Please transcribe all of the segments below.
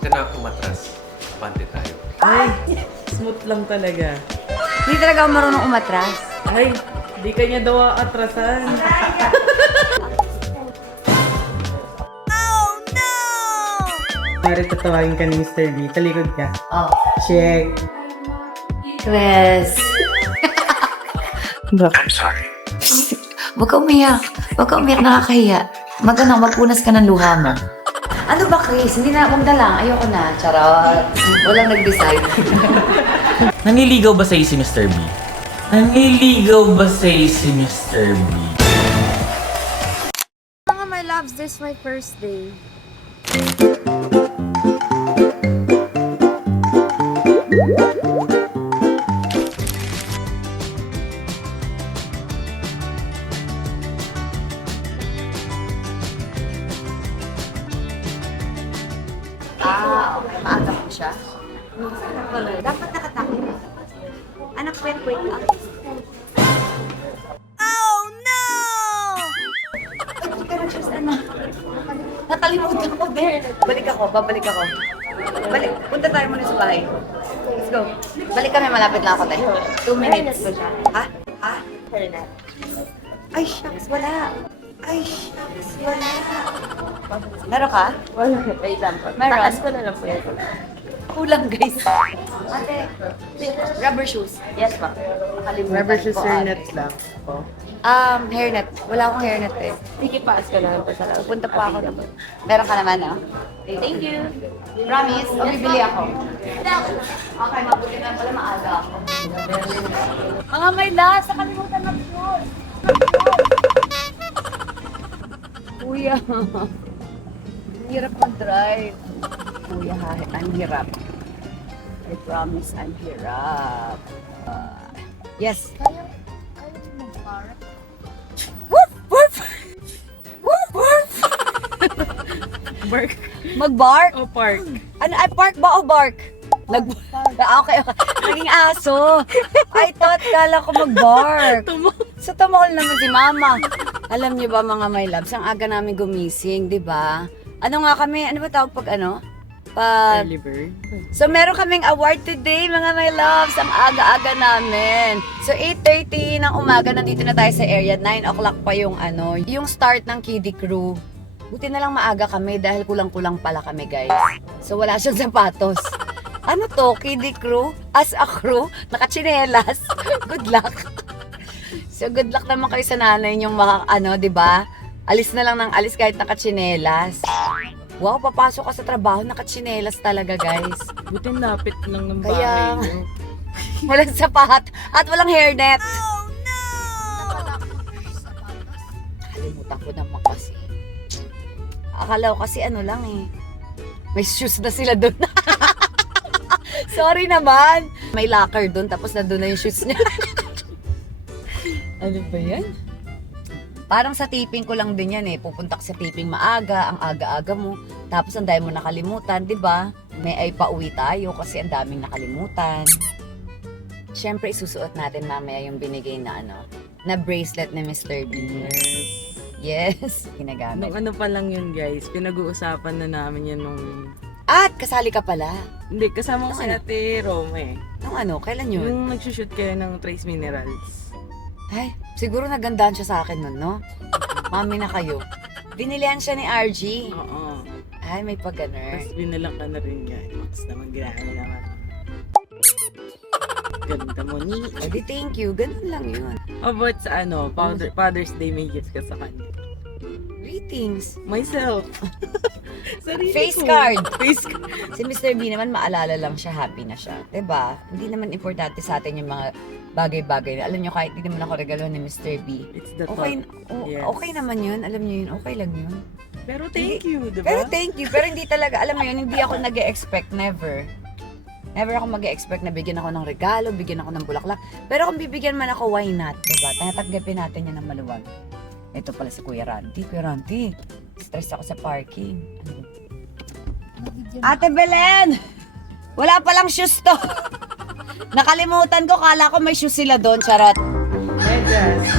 Huwag ka na umatras. Pante tayo. Ay, smooth lang talaga. Hindi talaga ako marunong umatras. Ay, di kanya daw atrasan. Mari, tatawagin ka ni Mr. B. Talikod ka. Oh. Check. Chris. I'm sorry. Huwag ka umiyak. Huwag ka umiyak, nakakahiya. Magpunas ka ng luha mo. Ano ba, Chris? Hindi na, huwag na lang. Ayoko na. Charot. Walang nag-decide. Nanliligaw ba sa'yo si Mr. B? Nanliligaw ba sa'yo si Mr. B? Mga my loves, this is my first day. Okay. Maaga po siya. Dapat nakatakot. Anak, wait lang. Oh, no! Nakalimutan ko there. Babalik ako. Punta tayo muna sa bahay. Let's go. Balik kami, malapit lang ako tayo. 2 minutes. Ha? Ay, shucks, wala. Meron ka? Wala, wait lang po. Meron? Taas ko na lang po yan. Kulang, guys. Ate, rubber shoes. Yes, ma'am. Nakalimutan Rubber shoes ko, hairnet ate. lang. Oh. Hairnet. Wala akong hairnet eh. Sige, paas ko na lang po. Salamat. Punta pa ako naman. Meron ka naman, no? Thank you. Promise? O bibili ako? Okay, mabuti na pala maaga ako. Mga may last, nakalimutan na po. Kuya, ang hirap mag-drive. Kuya, ang hirap. I promise, ang hirap. Yes. Woof! Woof! Woof! Woof! Bark. Mag-bark? O park. Ano, ay, park ba o bark? Okay. Naging aso. I thought, kala ko mag-bark. So, tumahol naman si Mama. Alam niyo ba, mga my loves, ang aga namin gumising, di ba? Ano nga kami, ano ba tawag pag ano? Pag... Early bird. So, meron kaming award today, mga my loves. Ang aga-aga namin. So, 8:30 ng umaga, nandito na tayo sa area. 9 o'clock pa yung ano, yung start ng Kiddie Crew. Buti na lang maaga kami dahil kulang-kulang pala kami, guys. So, wala siyang sapatos. Ano to, Kiddie Crew? As a crew? Nakachinelas? Good luck. So, good luck naman kayo sa nanay niyong di ba? Alis na lang ng alis kahit nakachinelas. Wow, papasok ka sa trabaho, nakachinelas talaga, guys. Buti lapit lang ng Kaya- bahay niyo. Walang sapat at walang hairnet. Nakalimutan ko naman kasi. Akala ko kasi ano lang eh. May shoes na sila doon. Sorry naman. May locker doon tapos na doon na yung shoes niya. Ano ba yan? Parang sa taping ko lang din yan eh. Pupunta ka sa taping maaga, ang aga-aga mo. Tapos ang dami mo nakalimutan, di ba? May ay pauwi tayo kasi ang daming nakalimutan. Siyempre, isusuot natin mamaya yung binigay na na bracelet ni Mr. B. Yes, ginagamit. Nung ano pa lang yun, guys. Pinag-uusapan na namin yan nung... At, kasali ka pala. Hindi, kasama ko si Ano? Ate Roma eh. Nung kailan yun? Yung nagsushoot kayo ng Trace Minerals. Ay, siguro nagandahan siya sa akin nun, no? Mami na kayo. Binilihan siya ni RG. Oo. Ay, may pag-ganun. Tapos binalang ka na rin niya. Max naman, ginaan naman. Ganun ka mo ni. Edi, thank you. Ganun lang yun. About sa Father's Day may gifts ka sa kanya. Greetings. Myself. Sarili Face ko. card. Face card. Si Mr. B naman, maalala lang siya, happy na siya. 'Di ba? Hindi naman importante sa atin yung mga bagay-bagay na, alam nyo, kahit hindi naman ako regalo ni Mr. B. It's the Okay, thought. Yes. okay naman yun. Alam nyo yun, okay lang yun. Pero thank you, di Pero ba? thank you. Pero hindi talaga, alam mo yun, hindi ako nag-e-expect, never. Never ako mag-e-expect na bigyan ako ng regalo, bigyan ako ng bulaklak. Pero kung bibigyan man ako, why not? Diba? Tanatanggapin natin yan ng maluwag. Ito pala si Kuya Ranty. Kuya Ranty, stress ako sa parking. Ate Belen! Wala palang shoes to. Nakalimutan ko, kala ko may shoes sila doon, charot. Medyas.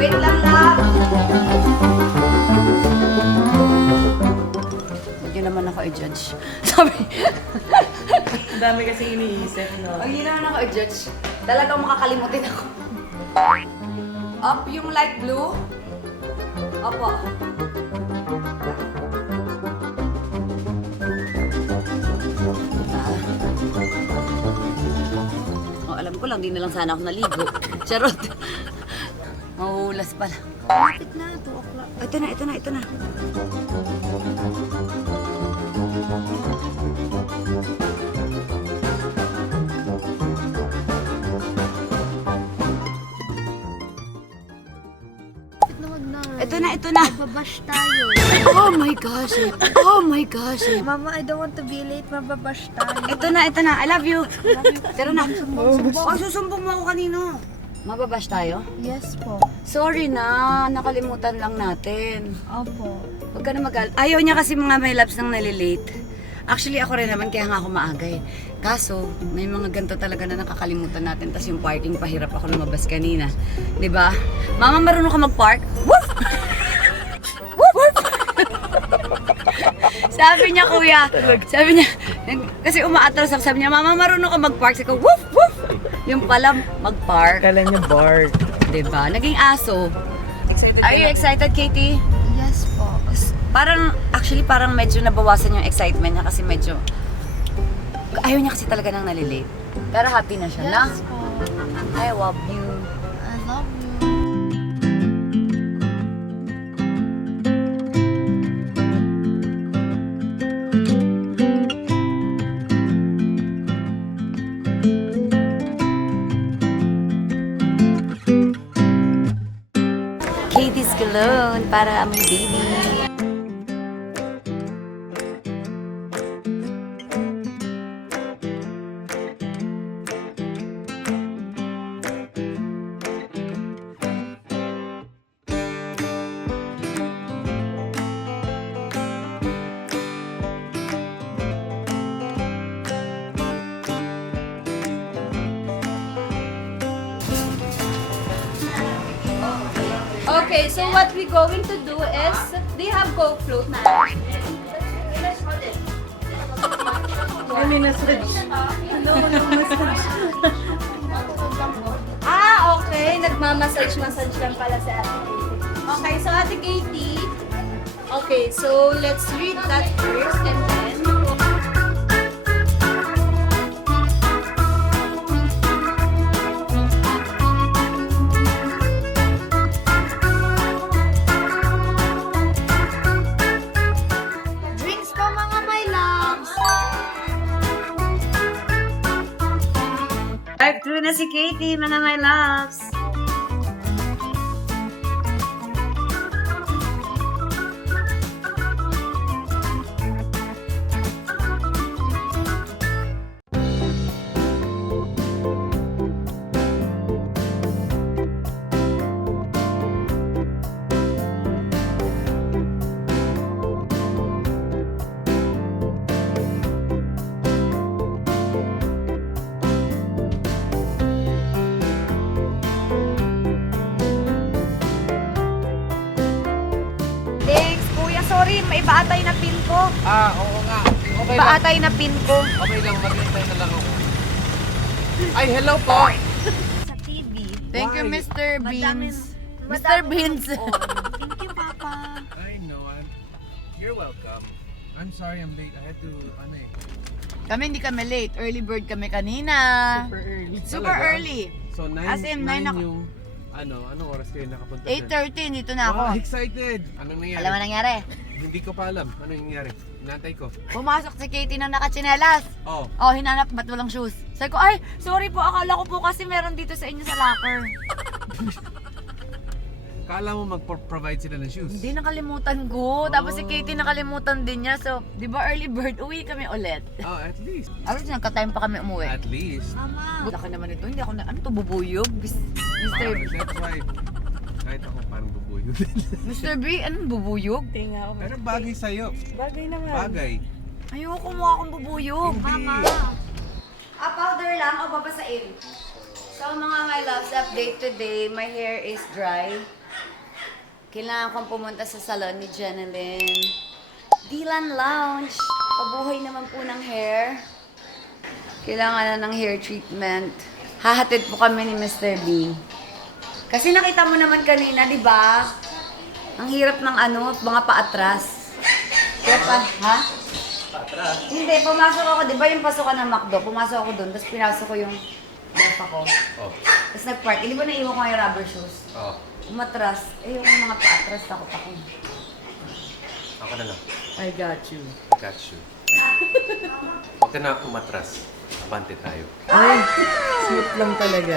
Wait lang. Huwag nyo naman naman ako i-judge. Sabi, Ang dami kasi iniisip, no? hindi naman ako i-judge. Talagang makakalimutin ako. Up yung light blue. Opo. Oh, alam ko lang, di na lang sana ako naligo. Charot. Mahuhulas pala. Malapit na, 2 o'clock. Ito na. Ito na. Mababash tayo. Oh my gosh. Oh my gosh. Mama, I don't want to be late. Mababash tayo. Ito na. I love you. Tara na. Oh, susumbong mo ako kanino. Mababash tayo? Yes po. Sorry na, nakalimutan lang natin. Opo. Huwag ka na Ayaw niya kasi mga my loves nang nalilate. Actually, ako rin naman, kaya nga ako maaga eh. Kaso, may mga ganito talaga na nakakalimutan natin. Tapos yung parking, pahirap ako lumabas kanina. 'Di ba? Mama, marunong ka mag-park? Woof! Woof! Woof! Sabi niya, kuya. Sabi niya, kasi umaatras ako. Sabi niya, Mama, marunong ka mag-park. Sabi ko, woof! Woof! Yung pala, mag-park. Kala niya bark. 'Di ba? Naging aso. Are you excited, Katie? Yes po. Parang medyo nabawasan yung excitement niya kasi medyo ayaw niya kasi talaga nang nalilate. Pero happy na siya, na? Yes po. I love you. I love you. Katie's cologne para aming baby. Okay, so what we going to do is, they have Coke float na. Ay, may nasage. Okay. Nagmamassage lang pala si Ate Katie. Okay, so Ate Katie. Okay, so let's read that first and then... Drinks po mga my loves. Drive-thru na si Katie, mga my loves. Thanks, kuya. Sorry, may baatay na pin ko. Oo nga. Okay lang. Baatay na pin ko. Okay lang, maghintay na lang ako. Ay, hello po! Sa TV. Thank you, Why? Mr. Beans. Mr. Madaming Beans. noon. Thank you, Papa. I know, you're welcome. I'm sorry I'm late. I had to, Kami hindi kami late. Early bird kami kanina. Super early. Super Talaga? early. So, 9, As in, 9 ako. yung, anong oras kayo nakapunta 8:30, dito na ako. Wow, excited! Anong nangyari? Alam mo nangyari? Hindi ko pa alam. Anong nangyari? Inantay ko. Pumasok si Katie na nakachinelas. Oh, Oh, hinanap, ba't walang shoes? Sabi ko, ay, sorry po, akala ko po kasi meron dito sa inyo sa locker. kala mo mag-provide sila ng shoes? Hindi, nakalimutan ko. Tapos si Katie nakalimutan din niya. So, di ba early bird, uwi kami ulit. Oh, at least. Alam niyo, nagka-time pa kami umuwi. At least. Mama. Laki naman ito. Hindi ako na, ano to, bubuyog? Mr. That's why. Kahit ako parang bubuyo. Mr. B, anong bubuyog? Tinga ako. Pero bagay sa'yo. Bagay naman. Bagay. Ayoko mukha akong bubuyog. Mama. Powder lang o babasain? So mga my loves, update today. My hair is dry. Kailangan kong pumunta sa salon ni Jenilyn. Dylan Lounge. Pabuhay naman po ng hair. Kailangan na ng hair treatment. Hahatid po kami ni Mr. B. Kasi nakita mo naman kanina, di ba? Ang hirap ng mga paatras. Kaya pa, ha? Paatras? Hindi, pumasok ako, di ba yung pasukan ng McDo? Pumasok ako doon, tapos pinasok ko yung defa ko. Oh. Tapos nag-park. Hindi ba naiwan ko yung rubber shoes? Oh. Umatras. Eh, yung mga paatras, takot ako. Ako na lang. I got you. Got you. Huwag ka na umatras. Abante tayo. Ay, smooth lang talaga.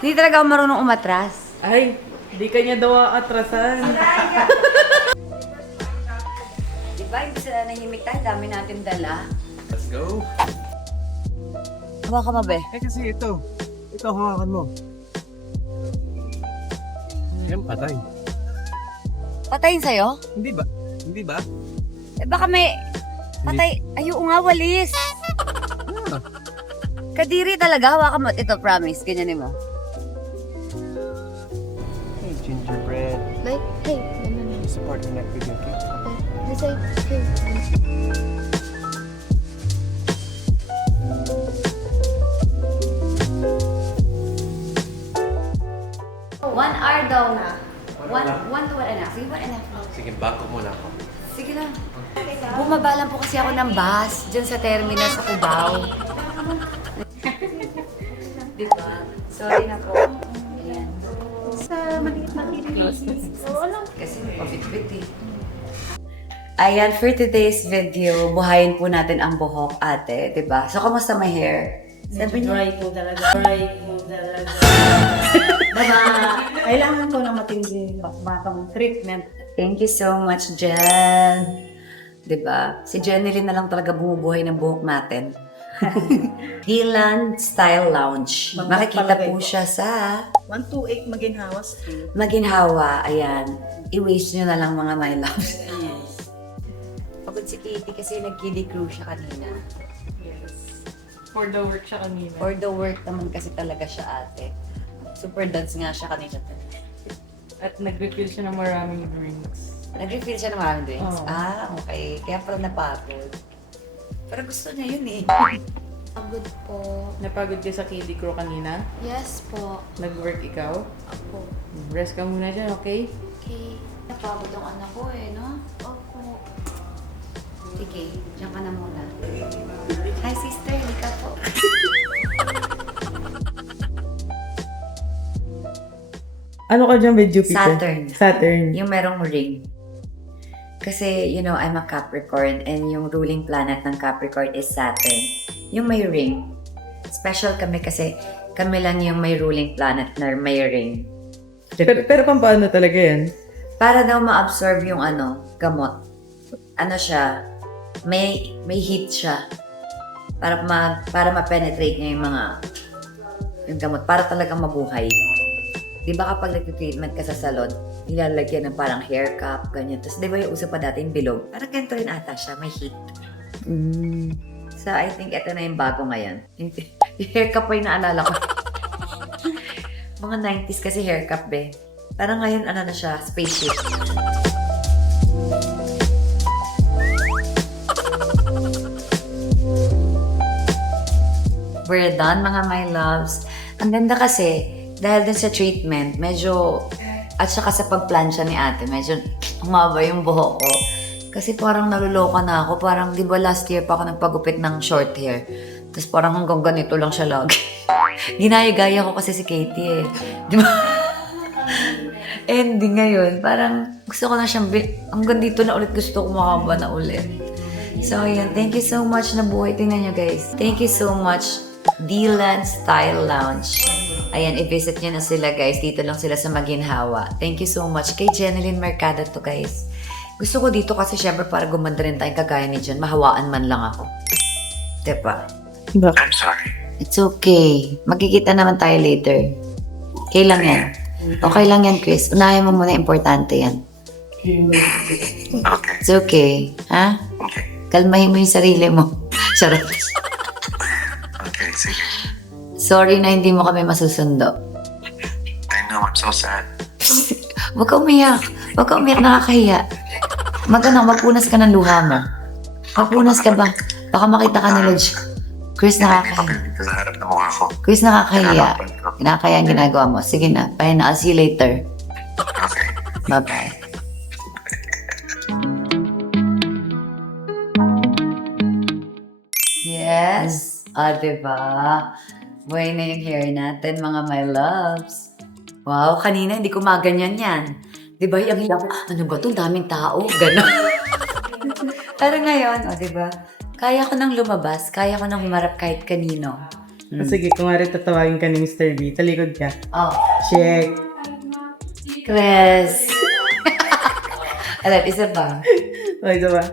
Hindi talaga ako marunong umatras. Ay, di kanya daw atrasan. Di ba? Hindi sila nahimik tayo. Dami natin dala. Let's go. Hawakan mo, be. Eh kasi ito. Ito hawakan mo. Yan, patay. Patayin sa'yo? Hindi ba? Hindi ba? Eh, baka may... Patay. Ayaw nga, walis. Ah. Kadiri talaga. Hawakan mo. Ito, promise. Ganyanin mo. Hey, gingerbread. Like, hey, no. Support the neck with your kids. Okay. Just say, hey. One hour daw na. One to 1.5. Sige, 1.5. Sige, bangko muna ako. Sige lang. Bumaba lang po kasi ako ng bus dyan sa terminal sa Cubao. Diba? Sorry na po. Ayan. Sa maliit na kilig. Oo lang. Kasi pabit-bit eh. Ayan, for today's video, buhayin po natin ang buhok, ate. Diba? So, kamusta my hair? Sabi niya, Dry po talaga. Dry po talaga. Baba. Kailangan ko na matindi batang treatment. thank you so much, Jen. Diba? Si Jenny na lang talaga bumubuhay ng buhok natin. Dylan Style Lounge. Makikita po siya sa 128 Maginhawa Street. Maginhawa. Ayan. I-waste nyo na lang mga my loves. Pagod si Katie kasi nag-kiddie crew siya kanina. Yes. For the work siya kanina. For the work naman kasi talaga siya, ate. Super dance nga siya kanina. At nag-refill siya ng maraming drinks. Nag-refill siya ng maraming drinks. Oo. Ah, okay. Kaya pala napagod. Pero gusto niya yun eh. Pagod po. Napagod ka sa kiddie crew kanina? Yes po. Nag-work ikaw? Opo. Rest ka muna dyan, okay? Okay. Napagod ang anak ko eh, no? Opo. Sige, diyan ka na muna. Hi sister, hindi ka po. Ano ka dyan with Jupiter? Saturn. Saturn. Yung merong ring. Kasi, you know, I'm a Capricorn and yung ruling planet ng Capricorn is Saturn. Yung may ring. Special kami kasi kami lang yung may ruling planet na may ring. Pero paano talaga yan? Para daw ma-absorb yung gamot. Ano siya, may heat siya. Para ma-penetrate niya yung gamot. Para talagang mabuhay. Di ba kapag nag-treatment ka sa salon, nilalagyan ng parang hair cap, ganyan. Tapos di ba yung uso pa dati yung bilog? Parang ganito rin ata siya, may heat. So I think ito na yung bago ngayon. Yung hair cap pa yung naalala ko. Mga 90s kasi hair cap be. Parang ngayon na siya, spaceship. We're done mga my loves. Ang ganda kasi, dahil dun sa treatment, medyo, at saka sa pagplansya ni ate, medyo umaba yung buhok ko. Kasi parang naluloka na ako. Parang, di ba last year pa ako nagpagupit ng short hair. Tapos parang hanggang ganito lang siya lagi. Ginaya-gaya ko kasi si Katie eh. Di ba? And ngayon, parang gusto ko na siyang, hanggang dito na ulit gusto ko mahaba na ulit. So, ayan. Thank you so much na buhay. Tingnan nyo guys. Thank you so much, Dylan Style Lounge. Ayan, i-visit nyo na sila guys. Dito lang sila sa Maginhawa. Thank you so much kay Jeneline Mercado to guys. Gusto ko dito kasi syempre para gumanda rin tayong kagaya ni Jen. Mahawaan man lang ako. Diba? I'm sorry. It's okay. Magkikita naman tayo later. Okay lang yan. Okay lang yan, Chris. Unahin mo muna, importante yan. Okay. It's okay. Ha? Okay. Kalmahin mo yung sarili mo. Charot. Okay, sige. Sorry na hindi mo kami masusundo. I know, I'm so sad. Huwag ka umiyak. Huwag ka umiyak, nakakahiya. Magpunas ka ng luha mo. Magpunas ka ba? Baka makita ka nila. Chris, nakakahiya. Dito sa harap ng mukha ko. Chris, nakakahiya. Hanapan ko. Kinakaya ang ginagawa mo. Sige na, bye na. I'll see you later. Okay. Bye-bye. Yes. Diba? Buhay na yung hair natin, mga my loves. Wow, kanina hindi ko maganyan yan. Diba, yung hiyak ko, ano ba to? Daming tao. Ganon. Pero ngayon, diba? Kaya ko nang lumabas. Kaya ko nang humarap kahit kanino. Sige, kung nga rin tatawagin ka ni Mr. B, talikod ka. Oh, Check. Chris. Alam, isa pa. O, ito ba?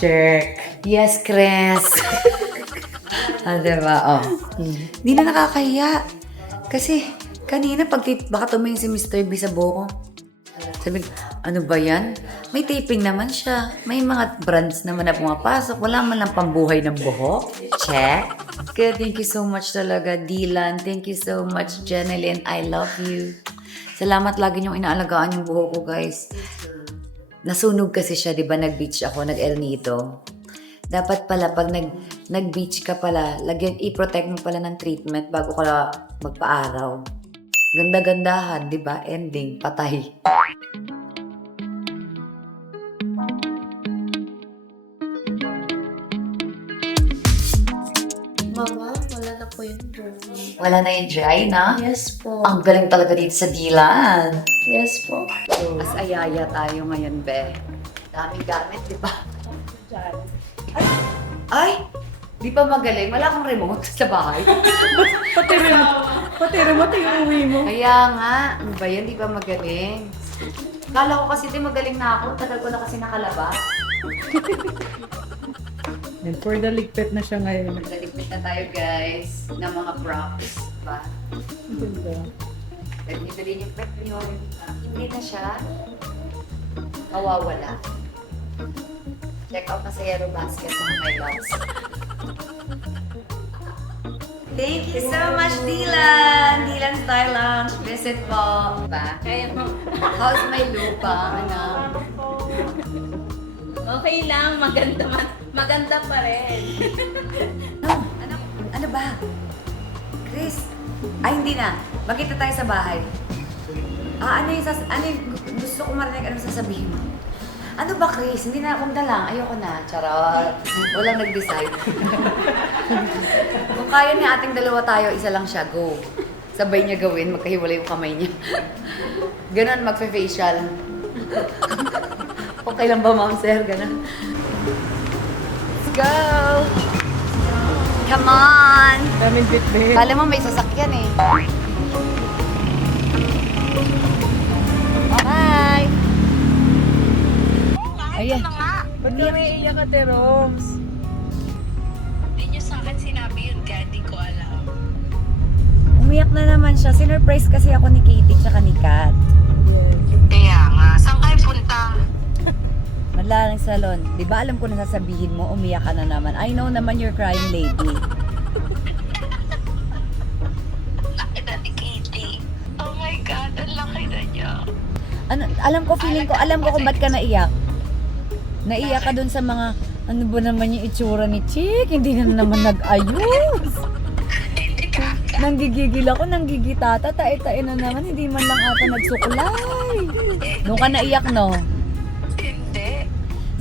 Check. Yes, Chris. Diba? Oh. Hindi na nakakahiya. Kasi, kanina, baka tumingin si Mr. B sa buhok ko. Sabi, ano ba yan? May taping naman siya. May mga brands naman na pumapasok. Wala man lang pambuhay ng buhok. Check. Good. Thank you so much talaga, Dylan. Thank you so much, Jenilyn. I love you. Salamat lagi niyong inaalagaan yung buhok ko, guys. Nasunog kasi siya, di ba? Nag-beach ako, nag-El Nido. Dapat pala, pag nag-beach ka pala, i-protect mo pala ng treatment bago ka magpa-araw. Ganda-gandahan, di ba? Ending, patay. Mama, wala na po yung dry. Wala na yung dry, na? Yes po. Ang galing talaga dito sa Dylan. Yes po. Mas ayaya tayo ngayon, be. Daming gamit, di ba? Ay! Di pa magaling. Wala akong remote sa bahay. Pati remote yung uwi mo. Kaya nga, ano ba yan? Di pa magaling. Kala ko kasi di magaling na ako. Tagal ko na kasi nakalabas. And for the ligpit na siya ngayon. Nalipit na tayo, guys, ng mga props. Diba? Ganda. Dito din yung pet yun. Hindi na siya mawawala. Check out na sa Yellow Basket, mga my loves. Thank you so much, Dylan! Dylan Style Lounge. Visit po. Diba? Kaya mo. How's my lupa, anak? Okay lang, maganda pa rin. Ano ba? Chris? Ay, hindi na. Magkita tayo sa bahay. Ano yung gusto ko marinig, anong sasabihin mo? Ano ba, Chris? Hindi na, huwag na lang. Ayoko na. Charot. Walang nag-decide. Kung kaya niya ating dalawa tayo, isa lang siya. Go. Sabay niya gawin, magkahiwalay yung kamay niya. Ganon, magfe-facial. Okay lang ba, ma'am, sir? Ganon. Let's go! Come on! Daming bit-bit. Kala mo may sasakyan eh. Bye! Ayan. Ba't ka may iyak, Ate Roms? Hindi niyo sa akin sinabi yun, kaya di ko alam. Umiyak na naman siya. Sinurprise kasi ako ni Katie tsaka ni Kat. Kaya nga, saan kayo punta? Madlalang salon. Di ba alam ko na sasabihin mo, umiyak ka na naman. I know naman you're crying lady. Laki na ni Katie. Oh my God, ang laki na niya. Ano, alam ko kung ba't ka naiyak. Naiyak ka dun sa mga, ano ba naman yung itsura ni Chick? Hindi na naman nag-ayos. Hindi ka. Nanggigigil ako, nanggigitata, tae-tae na naman, hindi man lang ata nagsuklay. Doon ka naiyak, no? Hindi.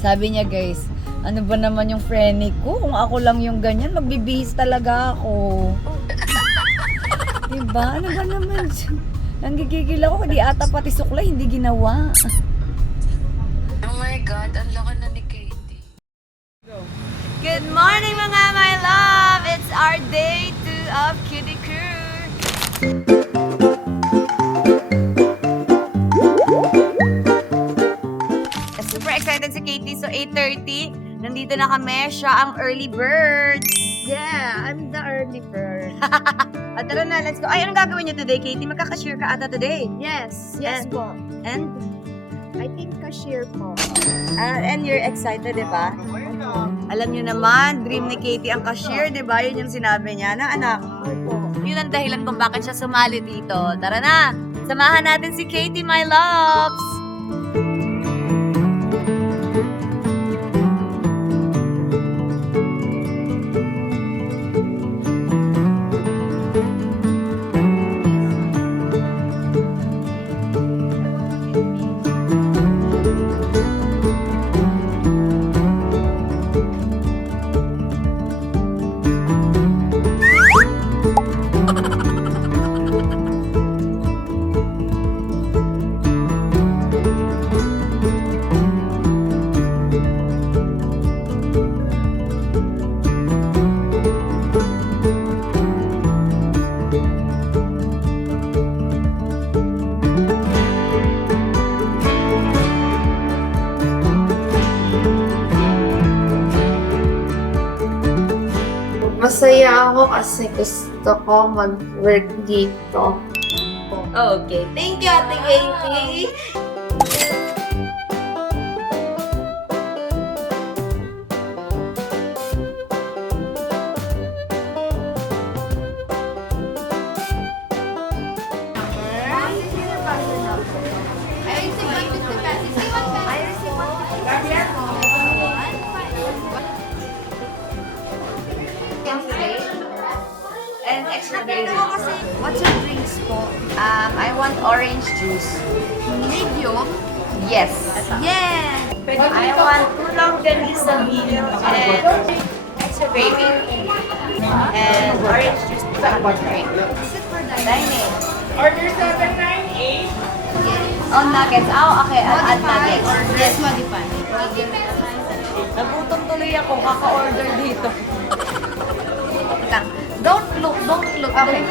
Sabi niya, guys, ano ba naman yung frenny ko? Kung ako lang yung ganyan, magbibihis talaga ako. Diba? Ano ba naman? Nanggigigil ako, hindi ata pati suklay, hindi ginawa. Oh my God, ang laki na ni Katie. Good morning, mga my love! It's our day 2 of Kiddie Crew. Super excited si Katie. So, 8:30. Nandito na kami. Siya ang early bird. Yeah, I'm the early bird. At tara na, let's go. Ay, anong gagawin niyo today, Katie? Magkakashare ka ata today. Yes And- po. And, I think cashier po. and you're excited, di ba? Alam niyo naman, dream ni Katie ang cashier, di ba? Yun yung sinabi niya. Na anak, yun ang dahilan kung bakit siya sumali dito. Tara na, samahan natin si Katie, my loves! Masaya ako kasi gusto ko mag-work dito. Okay. Thank you, Ate Katie. And extra gravy. What's your drinks po? I want orange juice. Medium. Yes. Yeah! I want tulong ganisa meal and extra gravy. And orange juice to drink. Dining. Order 798. Oh, nuggets. Oh, okay. I'll add nuggets. Yes, modify. Nagutom tuloy ako. Kaka-order dito. Don't look. Okay.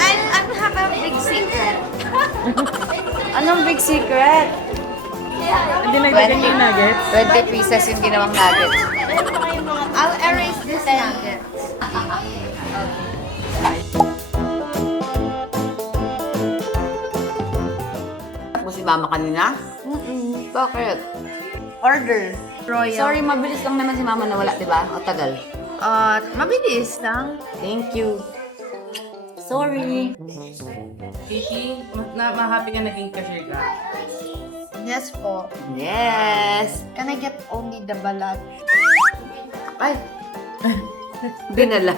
I'm have a big secret. Anong big secret? Hindi nagdagan yung nuggets. 20 pieces yung ginawang nuggets. I'll erase this nugget. Mo si mama kanina? Bakit? Order. Royal. Sorry, mabilis lang naman si mama nawala, di ba? O tagal. Mabilis lang. Thank you. Sorry. Kishi, ma-happy ka naging cashier ka. Yes po. Yes. Can I get only the balat? Ay. Binala.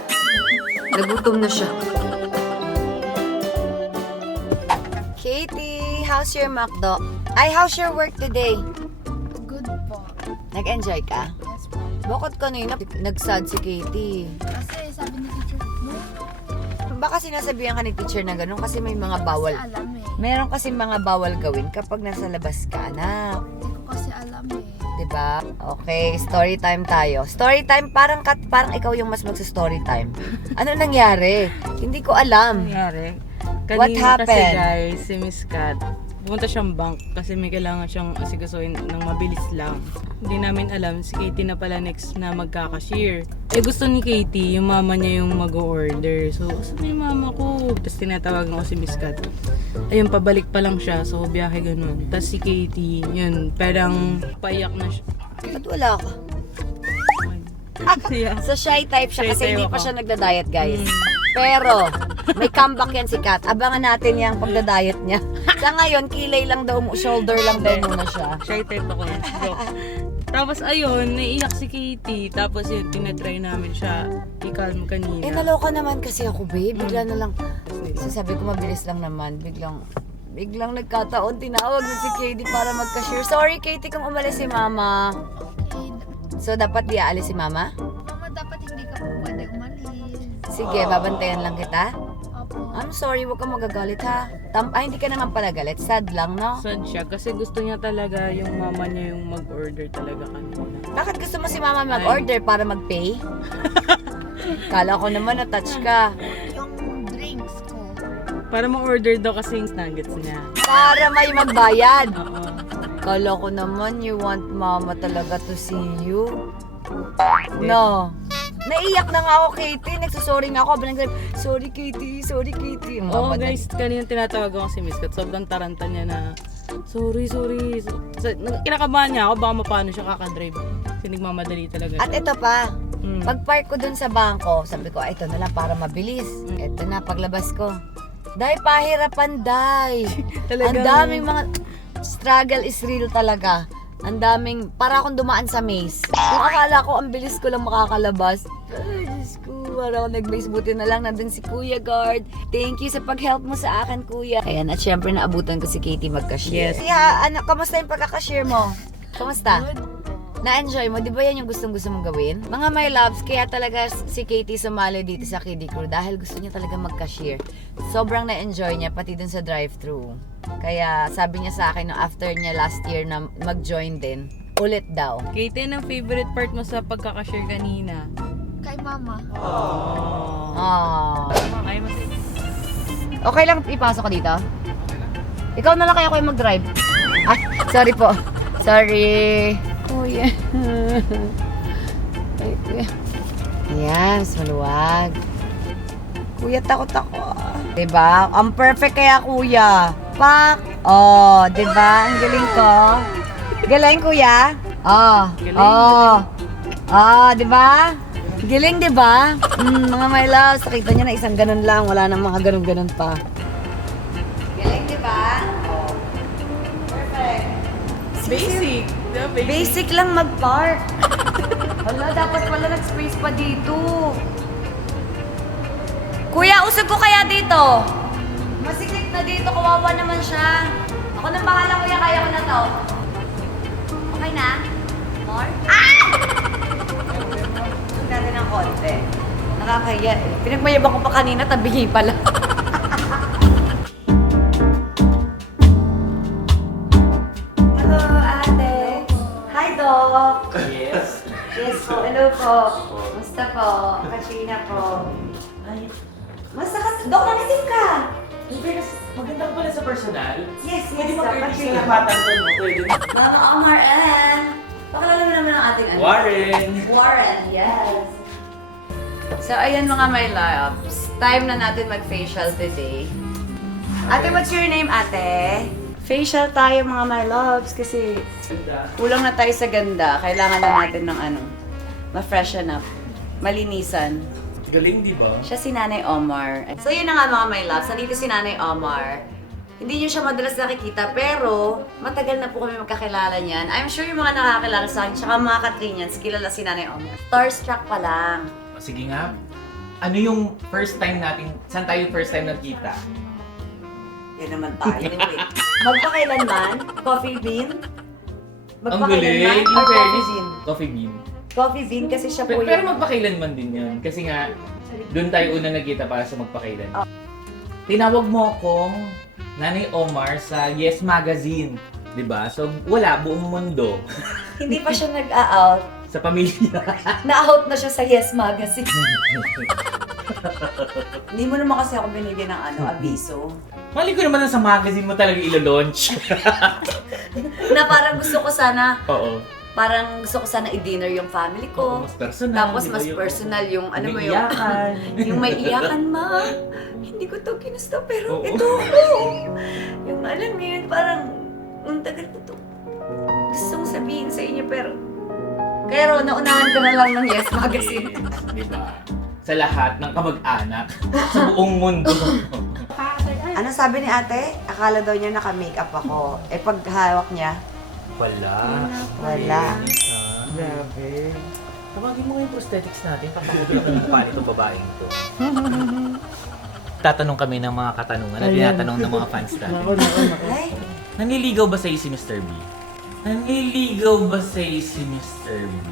Nagutom na siya. Katie, how's your McDo? Ay, how's your work today? Good po. Nag-enjoy ka? Yes po. Bakit kanina nag-sad si Katie? Kasi sabi ni teacher, no. Baka sinasabihan ka ni teacher na gano'n kasi may mga bawal. Kasi alam eh. Meron kasi mga bawal gawin kapag nasa labas ka, anak. Hindi ko kasi alam eh. Diba? Okay, story time tayo. Story time, parang ikaw yung mas magsa-story time. Ano nangyari? Hindi ko alam. Nangyari. What Kanina happened? kasi guys, si Miss Kat, pumunta siyang bank kasi may kailangan siyang asigasuhin ng mabilis lang. Hindi namin alam, si Katie na pala next na magkakashier. Eh gusto ni Katie, yung mama niya yung mag-order. So, saan yung mama ko? Tapos tinatawag ko si Miss Kat. Ayun, pabalik pa lang siya. So, biyahe ganun. Tapos si Katie, yun, parang paiyak na siya. Ba't wala ka? Yeah. So, shy type siya Shy kasi type hindi pa ako. siya nagda-diet, guys. Pero, may comeback yan si Kat. Abangan natin yung pagda-diet niya. Sa ngayon, kilay lang daw, shoulder lang daw muna siya. Shy type ako. Joke. Tapos ayun, naiiyak si Katie. Tapos yun, tinatry namin siya i-calm kanina. Eh, naloka naman kasi ako, babe. Bigla na lang. So, sabi ko, mabilis lang naman. Biglang nagkataon, tinawag na si Katie para magka-share. Sorry, Katie, kung umalis si Mama. Okay. So, dapat di aalis si Mama? Mama, dapat hindi ka po pwede umalis. Sige, babantayan lang kita. Opo. I'm sorry, huwag kang magagalit ha. Hindi ka naman pala galit. Sad lang, no? Sad siya kasi gusto niya talaga yung mama niya yung mag-order talaga kanina. Bakit gusto mo si Mama mag-order para mag-pay? Kala ko naman na-touch ka. Yung drinks ko. Para ma-order daw kasi yung nuggets niya. Para may magbayad. Oo. Kala ko naman you want Mama talaga to see you. No. Naiyak na nga ako, Katie. Nagsasorry nga ako. Habang sorry, Katie. Sorry, Katie. Oo Mama, guys, kanina tinatawag ako si Miss Kat. Sobrang taranta niya na, sorry. Kinakabahan niya ako, baka mapano siya kakadrive. Kasi nagmamadali talaga At siya. ito pa, Mm. pag-park ko dun sa bangko, sabi ko, ito na lang para mabilis. Ito na, paglabas ko. Dahil pahirapan, Day. Ang daming mga... Struggle is real talaga. Ang daming... Para akong dumaan sa maze. Kung akala ko, ang bilis ko lang makakalabas. Ay, Diyos ko. Para ako nag-maze. Buti na lang, nandun si Kuya Guard. Thank you sa pag-help mo sa akin, Kuya. Ayan, at syempre naabutan ko si Katie magka-share. Yes. Kaya, kamusta yung pagkaka-share mo? Kamusta? Na-enjoy mo? Di ba yan yung gustong-gusto mong gawin? Mga my loves, kaya talaga si Katie sumali dito sa Kiddie Crew dahil gusto niya talaga mag-cashier. Sobrang na-enjoy niya, pati dun sa drive-thru. Kaya sabi niya sa akin no, after niya last year na mag-join din, ulit daw. Katie, anong favorite part mo sa pagkakashare kanina? Kay mama. Ah. Ay, mas... Okay lang ipasok ka dito? Ikaw na lang kaya ko yung mag-drive. Ay, sorry po. Sorry. Kuya. Ay, kuya. Ayan, mas maluwag. Kuya, takot ako. Diba? Ang perfect kaya, kuya. Pak! Oh, diba? Ang galing ko. Galing, kuya. Oh. Oh. Oh, diba? Galing, diba? Mga my loves, nakita nyo na isang ganun lang. Wala nang mga ganun-ganun pa. Galing, diba? Oh. Perfect. Basic. Basic lang mag-park. Wala, dapat wala nag-space pa dito. Kuya, usog ko kaya dito. Masikip na dito, kawawa naman siya. Ako nang bahala, kuya, kaya ko na to. Okay na? More? Ah! Usog natin ng konti. Nakakahiya. Pinagmayabang ko pa kanina, tabihi pala. Hello, ate. Hi, Doc. Yes. Yes po, hello po. Musta po? Katrina po. Basta ka, Dok, namitin ka. In fairness, maganda ka pala sa personal. Yes, Pwede yes, Doc, mag-artist Katrina na po. batang to, no? Pwede. Mama Omar and... Pakilala mo naman ang ating ano. Warren! Warren, yes. So, ayan mga my loves. Time na natin mag-facial today. Ate, what's your name, ate? Facial tayo mga my loves kasi kulang na tayo sa ganda. Kailangan na natin ng ano, ma-freshen up, malinisan. Galing, di ba? Siya si Nanay Omar. So yun na nga mga my loves, nandito si Nanay Omar. Hindi niyo siya madalas nakikita, pero matagal na po kami magkakilala niyan. I'm sure yung mga nakakilala sa akin, tsaka mga Katrinians, kilala si Nanay Omar. Starstruck pa lang. Sige nga. Ano yung first time natin, saan tayo first time nagkita? Yan naman tayo. Anyway, magpakailanman, coffee bean. Ang galing! or In coffee fairness, bean. coffee bean. Coffee bean kasi siya po Pero yung... magpakailanman din yun. Kasi nga, doon tayo una nagkita para sa magpakailan. Oh. Tinawag mo akong Nanay Omar sa Yes Magazine. Diba? So, wala, buong mundo. Hindi pa siya nag-out. Sa pamilya. Na-out na siya sa Yes Magazine. Hindi mo naman kasi ako binigyan ng ano, abiso. Mali ko naman na sa magazine mo talaga ilo-launch. Na parang gusto ko sana, Oo. parang gusto ko sana i-dinner yung family ko. Mas personal. Tapos di ba? mas Yung- personal yung ano may mo yung iyakan. yung may iyakan ma. Hindi ko to ginusto pero Oo. ito. Yung alam mo yun parang ang tagal ko to. Gusto kong sabihin sa inyo pero naunahan ka na lang ng Yes Magazine. Diba? Sa lahat ng kamag-anak sa buong mundo. Ano sabi ni ate? Akala daw niya naka-makeup ako. Eh pag hawak niya, Wala. wala. Grabe. Tawagin mo nga yung prosthetics natin. Papakutulak ng mukha nito babaeng to. Tatanong kami ng mga katanungan na tinatanong ng mga fans natin. Ay, Nanliligaw ba sa'yo si Mr. B? Nanliligaw ba sa'yo si Mr. B?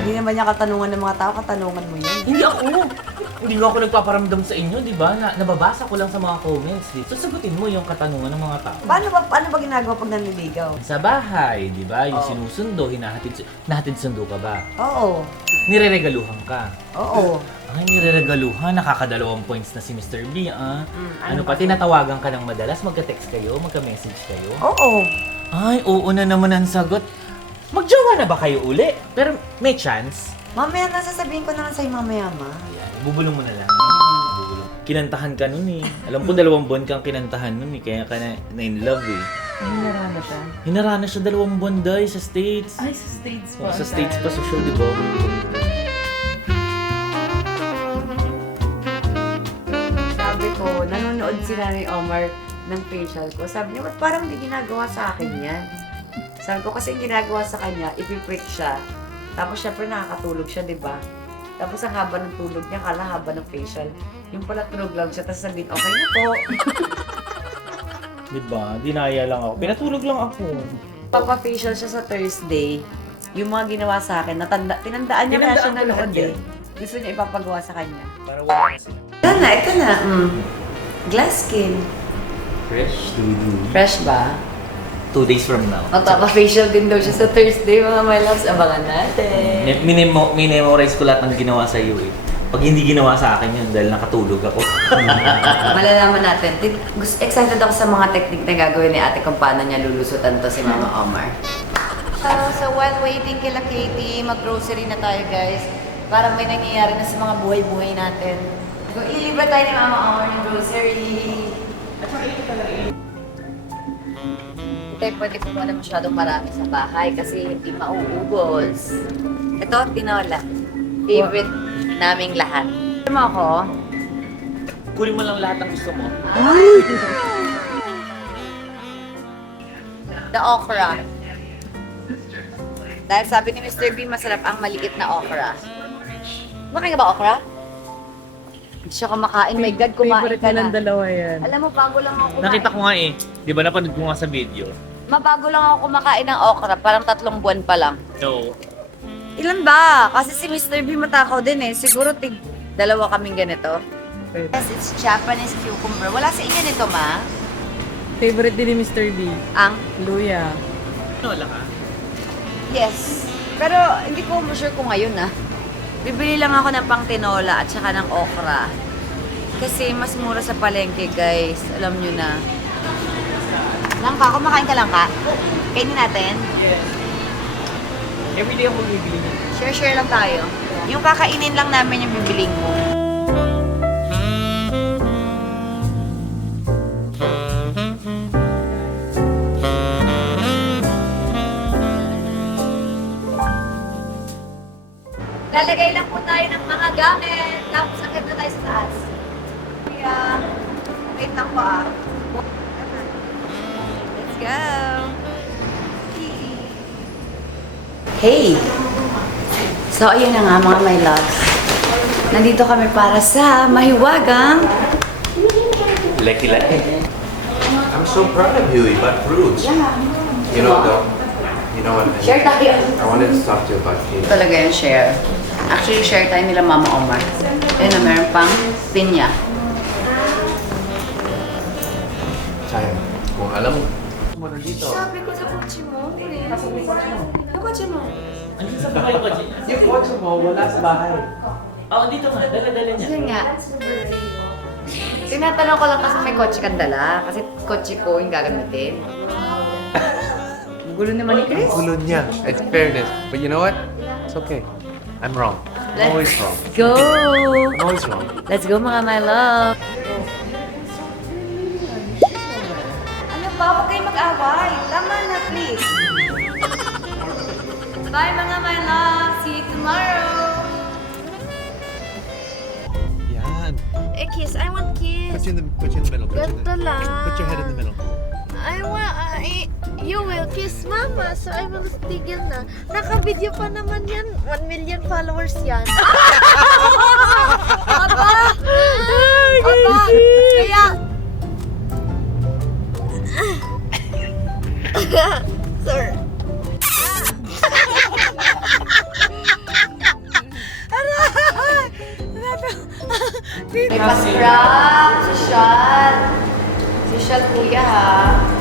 hindi naman niya katanungan ng mga tao, katanungan mo yun. Hindi ako! Hindi nga ako nagpaparamdam sa inyo, di ba? Nababasa ko lang sa mga comments dito. Sagutin mo yung katanungan ng mga tao. Paano ba ginagawa pag nanliligaw? Sa bahay, di ba? Yung Oo. sinusundo, nahatid sundo ka ba? Oo. Nireregaluhan ka. Oo. Ay, nireregaluhan. Nakakadalawang points na si Mr. B, ah. ano Ano pa, tinatawagan ka ng madalas? Magka-text kayo? Magka-message kayo? Oo. Ay, oo na naman ang sagot. Magjowa na ba kayo uli? Pero may chance. Mamaya na sasabihin ko na lang sa'yo mamaya, ma. Ayan, bubulong mo na lang. Bubulong. Kinantahan ka nun eh. Alam ko 2 buwan kang kinantahan nun eh. Kaya ka na in love eh. Hinarana siya. Hinarana siya 2 buwan dahil sa States. Ay, sa States Oh, sa States pa sa show, di ba? Sabi ko, nanonood si Nanay Omar ng facial ko. Sabi niya, ba't parang hindi ginagawa sa akin yan? Sabi ko, kasi yung ginagawa sa kanya, ipiprick siya. Tapos syempre nakakatulog siya, di ba? Tapos ang haba ng tulog niya, kala haba ng facial. Yung pala tulog lang siya, tapos sabihin, okay na po. Di ba? Dinaya lang ako. Pinatulog lang ako. Papa-facial siya sa Thursday. Yung mga ginawa sa akin, tinandaan niya kaya siya Tinandaan ko nanood lahat eh. yan. Gusto niya ipapagawa sa kanya. Para wala na sila. Ito na. Glass skin. Fresh dudu. Fresh ba? 2 days from now. Magpapa-facial din daw siya sa Thursday, mga my loves. Abangan natin. Minemorize ko lahat ng ginawa sa iyo eh. Pag hindi ginawa sa akin yun dahil nakatulog ako. Malalaman natin. Excited ako sa mga technique na gagawin ni ate kung paano niya lulusutan to si Mama Omar. So while waiting kila Katie, mag-grocery na tayo guys. Parang may nangyayari na sa mga buhay-buhay natin. Kung ilibre tayo ni Mama Amor ng grocery. Hindi pwede kumuha na masyadong marami sa bahay kasi hindi mauubos. Ito, tinola. Favorite naming lahat. Gusto mo ako? Kunin mo lang lahat ng gusto mo. The okra. Dahil sabi ni Mr. Bean, masarap ang maliit na okra. Kumakain ka ba okra? Hindi siya kumakain. My God, kumain Favorite ka nilang na. dalawa yan. Alam mo, bago lang ako kumain. Nakita ko nga eh. Di ba napanood ko nga sa video? Mabago lang ako kumakain ng okra. Parang 3 buwan pa lang. So, Ilan ba? Kasi si Mr. Bean matakaw din eh. Siguro dalawa kaming ganito. Yes, it's Japanese cucumber. Wala sa inyo nito, ma? Favorite din ni Mr. B. Ang? Luya. wala ka? Yes. Pero hindi ko sure kung ngayon Bibili lang ako ng pang tinola at saka ng okra. Kasi mas mura sa palengke, guys. Alam nyo na. Langka, kumakain ka langka? Kainin natin? Yes. Everyday ako bibili niya. Share lang tayo. Yung kakainin lang namin yung bibiling mo. Lalagay lang po tayo ng mga gamit. Tapos agad na tayo sa taas. Kaya, wait lang po Let's go! Hey! So, ayun na nga mga my loves. Nandito kami para sa mahiwagang Leki-leki. I'm so proud of you. You bought fruits. You know, though, you know what? share tayo. I wanted to talk to you about Katie. Talaga yung share. Actually, share tayo nila Mama Omar. Ayun na, meron pang pinya. Tayo. Kung alam mo. Sabi ko sa kotse mo. Yung kotse mo. Ano sa bahay ko, Jin? Yung kotse mo, wala sa bahay. Oo, dito nga. Dala-dala niya. Yun nga. Tinatanong ko lang kasi may kotse kang dala. Kasi kotse ko yung gagamitin. Ang gulo naman ni Chris. Gulo niya. It's fairness. But you know what? It's okay. I'm wrong. I'm always wrong. Go! I'm always wrong. Let's go mga my love! Ano ba? Huwag kayo mag-away. Tama na, please. Bye mga my love! See you tomorrow! Yan. Eh, kiss. I want kiss. Put you in the middle. Ganto lang. Put your head in the middle. You will kiss mama, so I will tigil na. Naka-video pa naman yan. 1 million followers yan. Aba! Aba! Kaya... Sir. May pa-scrub! Social! Social kuya ha!